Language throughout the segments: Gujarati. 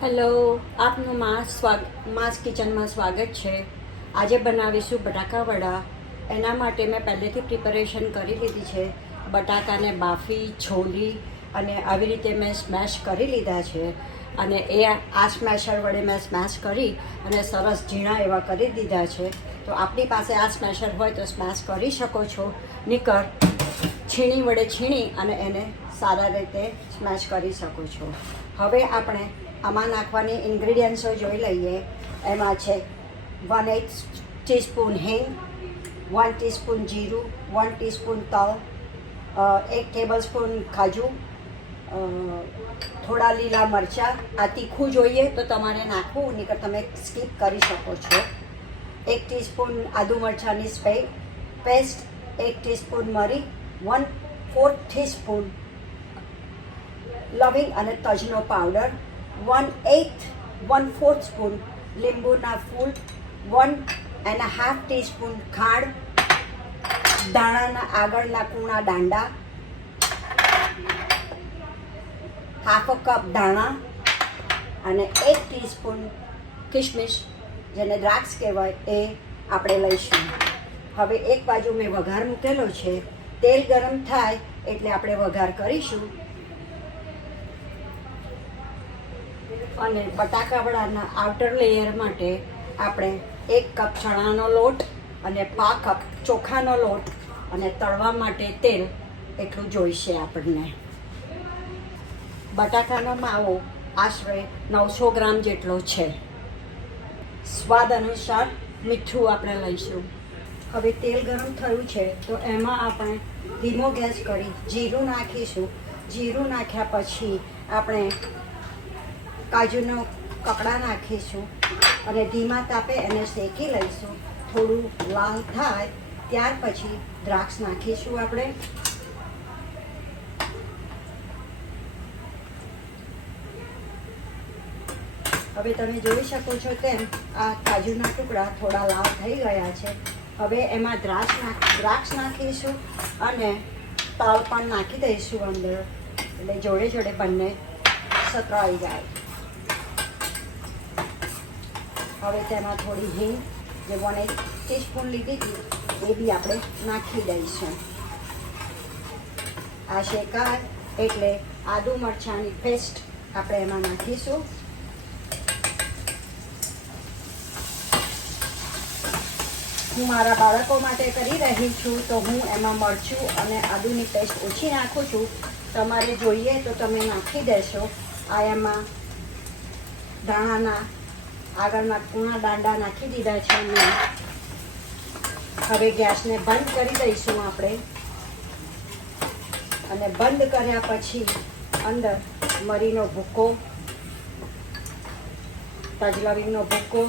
હેલો, આપનું માસ કિચનમાં સ્વાગત છે. આજે બનાવીશું બટાકા વડા. એના માટે મેં પહેલેથી પ્રિપેરેશન કરી લીધી છે. બટાકાને બાફી છોલી અને આવી રીતે મેં સ્મેશ કરી લીધા છે. અને આ સ્મેશર વડે મેં સ્મેશ કરી અને સરસ ઝીણા એવા કરી દીધા છે. તો આપણી પાસે આ સ્મેશર હોય તો સ્મેશ કરી શકો છો. નીકર છીણી વડે છીણી અને એને સારા રીતે સ્મેશ કરી શકો છો. હવે આપણે આમાં નાખવાની ઇન્ગ્રીડિયન્ટ્સો જોઈ લઈએ. એમાં છે 1/8 ટીસ્પૂન હિંગ, 1 ટીસ્પૂન જીરું, 1 ટીસ્પૂન તલ, 1 ટેબલસ્પૂન કાજુ, થોડા લીલા મરચાં. આ તીખું જોઈએ તો તમારે નાખવું, નહીંતર તમે સ્કીપ કરી શકો છો. 1 ટીસ્પૂન આદુ મરચાંની પેસ્ટ, 1 ટીસ્પૂન મરી, 1/4 ટીસ્પૂન લવિંગ અને તજનો પાવડર, 1/4 સ્પૂન લીંબુના ફૂલ, 1.5 ટીસ્પૂન ખાંડ, દાણાના આગળના કૂણા દાંડા, હાફ કપ દાણા અને 1 ટીસ્પૂન કિશમિશ, જેને દ્રાક્ષ કહેવાય, એ આપણે લઈશું. હવે એક બાજુ મેં વઘાર મૂકેલો છે. તેલ ગરમ થાય એટલે આપણે વઘાર કરીશું. અને બટાકા વડાના આઉટર લેયર માટે આપણે 1 કપ ચણાનો લોટ અને 1/2 કપ ચોખાનો લોટ અને તળવા માટે તેલ એટલું જોઈશે આપણને. બટાકાનો માવો આશરે 900 ગ્રામ જેટલો છે. સ્વાદ અનુસાર મીઠું આપણે લઈશું. હવે તેલ ગરમ થયું છે તો એમાં આપણે ધીમો ગેસ કરી જીરું નાખીશું. જીરું નાખ્યા પછી આપણે કાજુનો કકડા નાખીશું અને ધીમા તાપે એને શેકી લઈશું. થોડું લાલ થાય ત્યાર પછી દ્રાક્ષ નાખીશું આપણે. હવે તમે જોઈ શકો છો તેમ આ કાજુના ટુકડા થોડા લાલ થઈ ગયા છે. હવે એમાં દ્રાક્ષ નાખીશું અને તલ પણ નાખી દઈશું અંદર, એટલે જોડે જોડે બંને સતરાઈ જાય. હવે તેમાં થોડી હિંગ, જે 1/8 ટીસ્પૂન લીધી હતી, એ બી આપણે નાખી દઈશું. આ શેકાય એટલે આદુ મરચાંની પેસ્ટ આપણે એમાં નાખીશું. હું મારા બાળકો માટે કરી રહી છું તો હું એમાં મરચું અને આદુની પેસ્ટ ઓછી નાખું છું. તમારે જોઈએ તો તમે નાખી દેશો. આ એમાં દાણાના આગળના કૂણા દાંડા નાખી દીધા છે મેં. હવે ગેસને બંધ કરી દઈશું આપણે. અને બંધ કર્યા પછી અંદર મરીનો ભૂકો, તજલવિંગનો ભૂકો,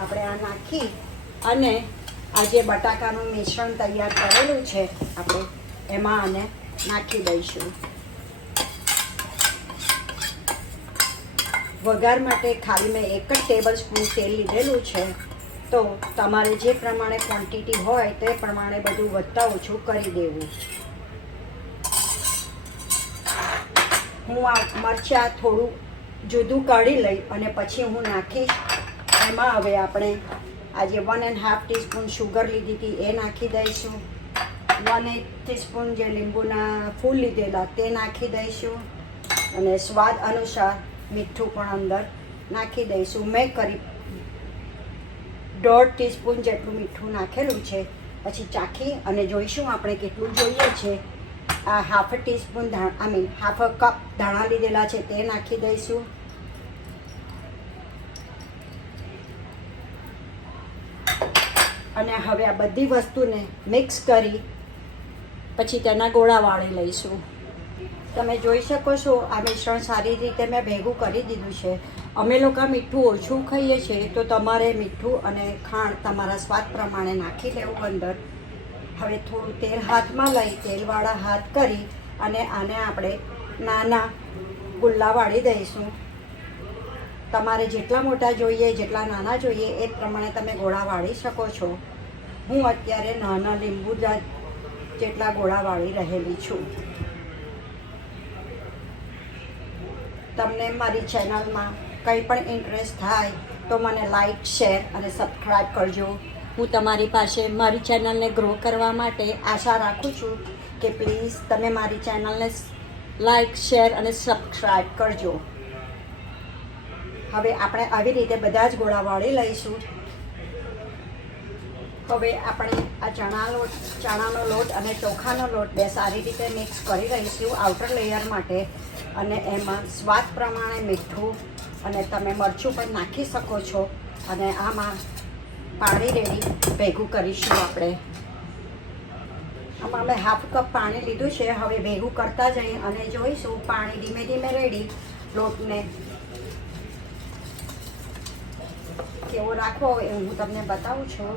આપણે આ નાખી અને આ જે બટાકાનું મિશ્રણ તૈયાર કરેલું છે આપણે એમાં આને નાખી દઈશું. વઘાર માટે ખાલી મેં 1 જ ટેબલ સ્પૂન તેલ લીધેલું છે. તો તમારે જે પ્રમાણે ક્વોન્ટિટી હોય તે પ્રમાણે બધું વધતા ઓછું કરી દેવું. હું આ મરચાં થોડું જુદું કાઢી લઈ અને પછી હું નાખીશ. એમાં હવે આપણે આજે 1.5 ટીસ્પૂન શુગર લીધી હતી એ નાખી દઈશું. 1/8 ટીસ્પૂન જે લીંબુના ફૂલ લીધેલા તે નાખી દઈશું. અને સ્વાદ અનુસાર મીઠું પણ અંદર નાખી દઈશું. મેં કરી 1/2 ટીસ્પૂન જેટલું મીઠું નાખેલું છે. પછી ચાખી અને જોઈશું આપણે કેટલું જોઈએ છે. આ હાફ ટીસ્પૂન હાફ કપ ધાણા લીધેલા છે તે નાખી દઈશું. અને હવે આ બધી વસ્તુને મિક્સ કરી પછી તેના ગોળા વાળી લઈશું. તમે જોઈ શકો છો આ મિશ્રણ સારી રીતે મેં ભેગું કરી દીધું છે. અમે લોકો મીઠું ઓછું ખાઈએ છીએ તો તમારે મીઠું અને ખાંડ તમારા સ્વાદ પ્રમાણે નાખી લેવું અંદર. હવે થોડું તેલ હાથમાં લઈ તેલવાળા હાથ કરી અને આને આપણે નાના ગુલ્લા વાળી દઈશું. તમારે જેટલા મોટા જોઈએ, જેટલા નાના જોઈએ એ પ્રમાણે તમે ગોળા વાળી શકો છો. હું અત્યારે નાના જેટલા ગોળા વાળી રહેલી છું. તમને મારી ચેનલમાં કંઈ પણ ઇન્ટરેસ્ટ થાય તો મને લાઈક, શેર અને સબસ્ક્રાઈબ કરજો. હું તમારી પાસે મારી ચેનલને ગ્રો કરવા માટે આશા રાખું છું કે પ્લીઝ તમે મારી ચેનલને લાઈક, શેર અને સબસ્ક્રાઈબ કરજો. હવે આપણે આવી રીતે બધા જ ગોળા વાળી લઈશું. હવે આપણે આ ચણાનો લોટ અને ચોખાનો લોટ બે સારી રીતે મિક્સ કરી રહીશું આઉટર લેયર માટે. અને એમાં સ્વાદ પ્રમાણે મીઠું અને તમે મરચું પણ નાખી શકો છો. અને આમાં પાણી રેડી ભેગું કરીશું આપણે. આમાં અમે હાફ કપ પાણી લીધું છે. હવે ભેગું કરતા જઈએ અને જોઈશું પાણી ધીમે ધીમે રેડી લોટને કેવો રાખવો એ હું તમને બતાવું છું.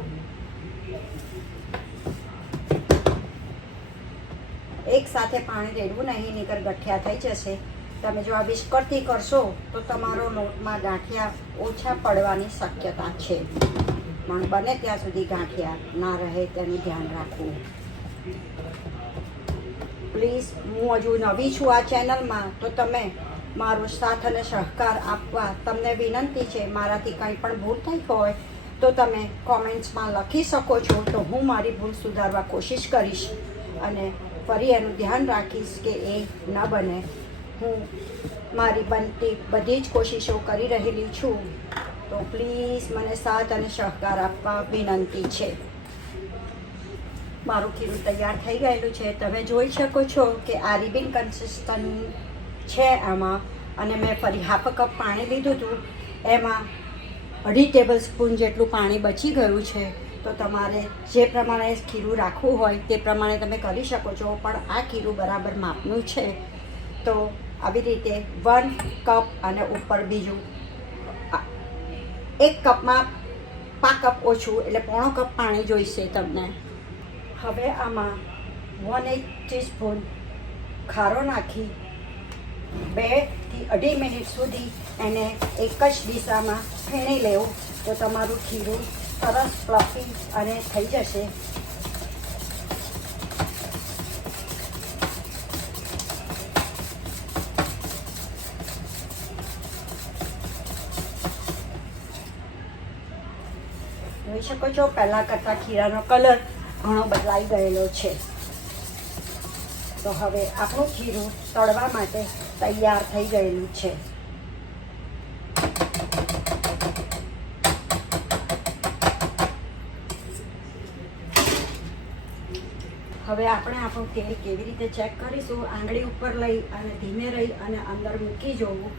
એક સાથે પાણી રેડવું નહીં, નહીંતર ગઠિયા થઈ જશે. તમે જો આ વિસ્કરથી કરશો તો તમારો લોટમાં ગાંઠિયા ઓછા પડવાની શક્યતા છે. પણ બને ત્યાં સુધી ગાંઠિયા ના રહે તેનું ધ્યાન રાખવું. પ્લીઝ, હું હજુ નવી છું આ ચેનલમાં, તો તમે મારો સાથ અને સહકાર આપવા તમને વિનંતી છે. મારાથી કંઈ પણ ભૂલ થઈ હોય તો તમે કોમેન્ટ્સમાં લખી શકો છો. તો હું મારી ભૂલ સુધારવા કોશિશ કરીશ અને ફરી એનું ધ્યાન રાખીશ કે એ ન બને. હું મારી બનતી બધી જ કોશિશો કરી રહેલી છું. તો પ્લીઝ મને સાથ અને સહકાર આપવા વિનંતી છે. મારું ખીરું તૈયાર થઈ ગયેલું છે. તમે જોઈ શકો છો કે આ રિબિન કન્સિસ્ટન્ટ છે આમાં. અને મેં ફરી હાફ કપ પાણી લીધું હતું. એમાં 2.5 ટેબલ સ્પૂન જેટલું પાણી બચી ગયું છે. તો તમારે જે પ્રમાણે ખીરું રાખવું હોય તે પ્રમાણે તમે કરી શકો છો. પણ આ ખીરું બરાબર માપનું છે. તો આવી રીતે 1 કપ અને ઉપર બીજું 1 કપમાં 5 કપ ઓછું એટલે 1/4 કપ પાણી જોઈશે તમને. હવે આમાં 1/8 ટીસ્પૂન ખારો નાખી 2 થી 2.5 મિનિટ સુધી એને એક જ દિશામાં ફેણી લેવું. તો તમારું ખીરું સરસ ફ્લફી અને થઈ જશે. જોઈ શકો છો પહેલાં કરતાં ખીરાનો કલર ઘણો બદલાઈ ગયેલો છે. તો હવે આપણું ખીરું તળવા માટે તૈયાર થઈ ગયેલું છે. હવે આપણે આપણું તેલ કેવી રીતે ચેક કરીશું? આંગળી ઉપર લઈ અને ધીમે રહી અને અંદર મૂકી જોવું.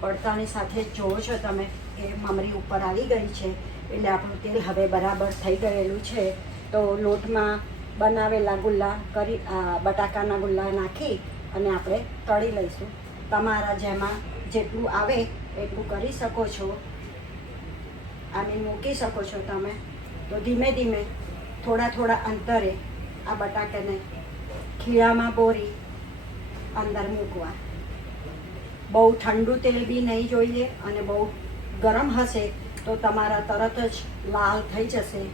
પડતાની સાથે જ જોવો છો તમે કે મમરી ઉપર આવી ગઈ છે. એટલે આપણું તેલ હવે બરાબર થઈ ગયેલું છે. તો લોટમાં બનાવેલા ગુલ્લા કરી બટાકાના ગુલ્લા નાખી અને આપણે તળી લઈશું. તમારા જેમાં જેટલું આવે એટલું કરી શકો છો. આને મૂકી શકો છો તમે. તો ધીમે ધીમે થોડા અંતરે આ બટાકાને ખીરામાં બોરી અંદર મૂકવા. બહુ ઠંડુ તેલ બી નહીં જોઈએ અને બહુ ગરમ હશે તો તમારા તરત જ લાલ થઈ જશે.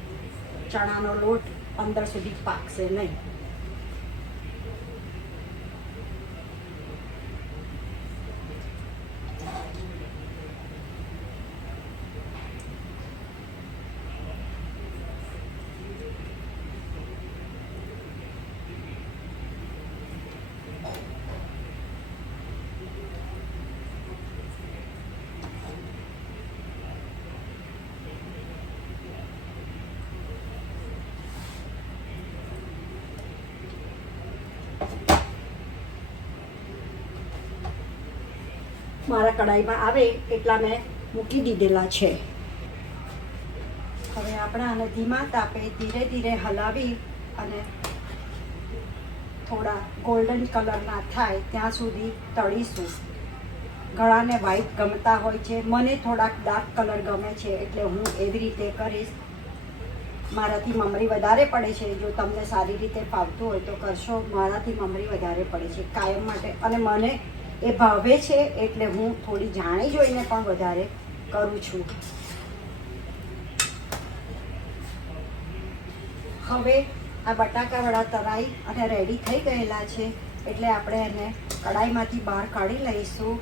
ચણાનો લોટ અંદર સુધી પાકશે નહીં. મારા કઢાઈમાં આવે એટલા મેં મૂકી દીધેલા છે. હવે આપણે આને ધીમા તાપે ધીરે ધીરે હલાવી અને થોડા ગોલ્ડન કલરના થાય ત્યાં સુધી તળીશું. ઘણાને વ્હાઈટ ગમતા હોય છે. મને થોડાક ડાર્ક કલર ગમે છે એટલે હું એવી રીતે કરીશ. મારાથી મમરી વધારે પડે છે. જો તમને સારી રીતે ફાવતું હોય તો કરશો. મારાથી મમરી વધારે પડે છે કાયમ માટે. અને મને એ ભાવે છે એટલે હું થોડી જાણી જોઈને પણ વધારે કરું છું. હવે આ બટાકાવડા તરાઈ અને રેડી થઈ ગયેલા છે, એટલે આપણે એને કડાઈમાંથી બહાર કાઢી લઈશું.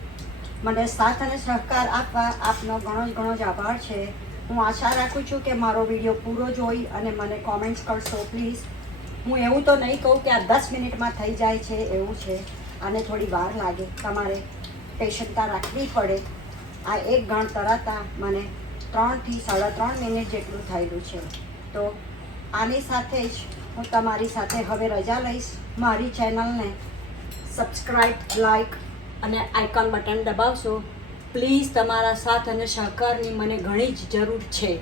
મને સાથ અને સહકાર આપવા આપનો ઘણો જ આભાર છે. હું આશા રાખું છું કે મારો વિડીયો પૂરો જોઈ અને મને કોમેન્ટ્સ કરશો પ્લીઝ. હું એવું તો નહીં કહું કે આ 10 મિનિટમાં થઈ જાય છે, એવું છે. આને થોડી વાર લાગે, તમારે પેશન્ટતા રાખવી પડે. આ એક ગાંઠ તરાતા મને 3 થી 3.5 મિનિટ જેટલું થયેલું છે. તો આની સાથે જ હું તમારી સાથે હવે રજા લઈશ. મારી ચેનલને સબસ્ક્રાઈબ, લાઈક અને આઇકોન બટન દબાવશો પ્લીઝ. તમારા સાથ અને સહકારની મને ઘણી જ જરૂર છે.